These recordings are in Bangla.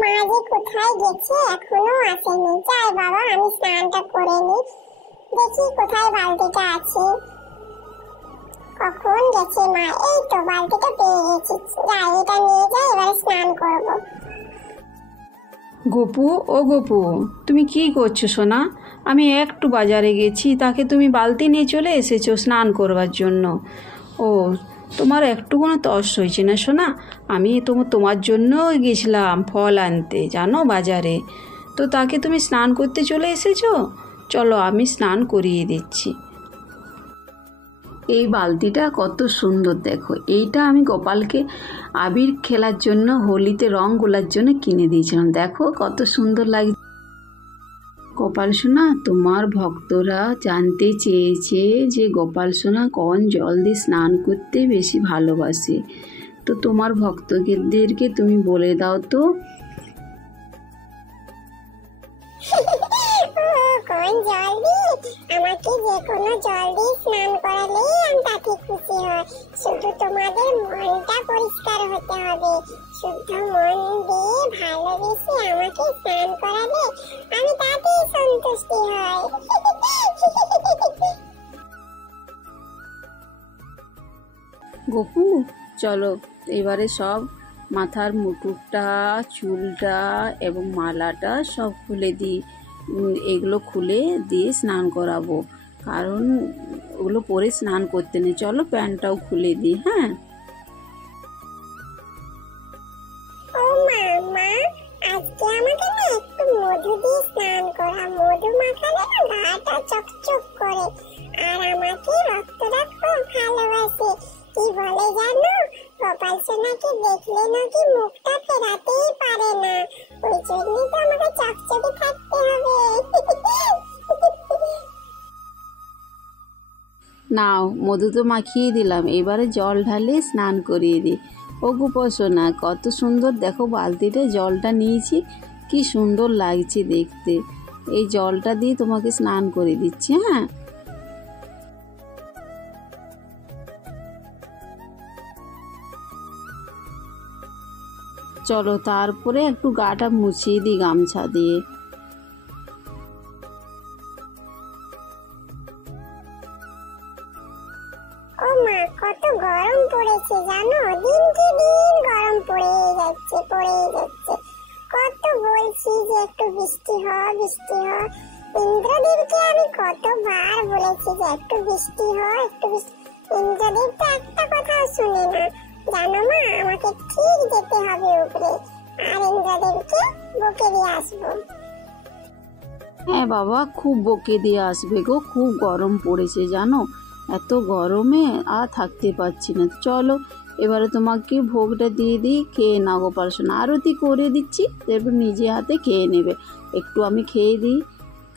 মা যে কোথায় গেছে এখনো আসেনি। যাই বাবা, আমি স্নানটা করে নি, দেখি কোথায় বালতিটা আছে। কখন গেছে মা? এই তো বালতিটা পেয়ে গেছি, যাই এটা নিয়ে যাই, এবারে স্নান করব। গোপু, ও গোপু, তুমি কি করছো সোনা? আমি একটু বাজারে গেছি, তাকে তুমি বালতি নিয়ে চলে এসেছো স্নান করবার জন্য। ও, তোমার একটু কোনো তর্স হয়েছে না সোনা? আমি তোমার জন্য গেছিলাম ফল আনতে জানো বাজারে, তো তাকে তুমি স্নান করতে চলে এসেছো। চলো আমি স্নান করিয়ে দিচ্ছি। এই বালতিটা কত সুন্দর দেখো, এইটা আমি গোপালকে আবির খেলার জন্য, হোলিতে রং গোলার জন্য কিনে দিয়েছিলাম। দেখো কত সুন্দর লাগছে। গোপাল সোনা, তোমার ভক্তরা জানতে চেয়েছে যে গোপাল সোনা কোন জল দিয়ে স্নান করতে বেশি ভালোবাসে, তো তোমার ভক্তদেরকে তুমি বলে দাও তো। কোন জল দিয়ে? আমাকে যে কোনো জল দিয়ে স্নান করালেই আমি তাতে খুশি হয়। শুধু তোমাদের মনটা পরিষ্কার হতে হবে। শুদ্ধ মন দিয়ে ভালোবেসে আমাকে স্নান করালে আমি তাতেই সন্তুষ্টি হই। গোপু, চলো এবারে সব মাথার মুকুটটা, চুলটা এবং মালাটা সব খুলে দিই। এগুলো খুলে দিয়ে স্নান করাবো, কারণ ওগুলো পরে স্নান করতে নেই। চলো প্যান্টটাও খুলে দিই। হ্যাঁ ও মা, মা আজকে আমাকে না একটু মধু দিয়ে স্নান করা। মধু মাখালে না গাটা চকচক করে, আর আমাকে ভক্তরা খুব ভালোবাসে। কি বলে জানো, গোপাল সোনাকে দেখলে নাকি মুখটা ফেরাতেই পারে না। ওই জন্যই তো আমাকে চকচকে থাকতে হবে। নাও, মধু তো মাখিয়ে দিলাম, এবারে জল ঢালে স্নান করিয়ে দিই। ও গোপাল সোনা, কত সুন্দর দেখো বালতিতে জলটা নিয়েছি, কি সুন্দর লাগছে দেখতে। এই জলটা দিয়ে তোমাকে স্নান করে দিচ্ছি। হ্যাঁ চলো তারপরে একটু গাটা মুছিয়ে দিই গামছা দিয়ে। ও মা, কত গরম পড়েছে জানো, দিনকে দিন গরম পড়েই যাচ্ছে। কত বলছি যে একটু বৃষ্টি হয়, বৃষ্টি হয়। ইন্দ্রদেবকে আমি কতবার বলেছি যে একটু বৃষ্টি হয়, একটু বৃষ্টি। ইন্দ্রদেব তো একটা কথাও শুনে না। জানো মা, আমাকে ঠিক যেতে হবে উপরে, আর ইন্দ্রদেবকে বকে দিয়ে আসবো। হ্যাঁ বাবা, খুব বকে দিয়ে আসবে গো, খুব গরম পড়েছে জানো, এত গরমে আর থাকতে পারছি না। চলো এবারে তোমাকে ভোগটা দিয়ে দিই, খেয়ে নাও গোপাল সোনা। আরতি করে দিচ্ছি, তারপর নিজে হাতে খেয়ে নেবে। একটু আমি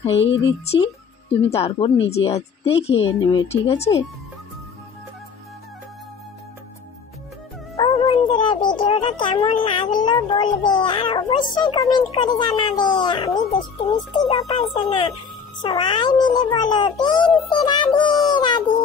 খাইয়ে দিচ্ছি, তুমি তারপর নিজে হাতে খেয়ে নেবে, ঠিক আছে? ও বন্ধুরা, ভিডিওটা কেমন লাগলো বলবে, আর অবশ্যই কমেন্ট করে জানাবে। আমি দুষ্টু মিষ্টি গোপাল সোনা, সবাই মিলে বলো প্রেম সে রাধে রাধে।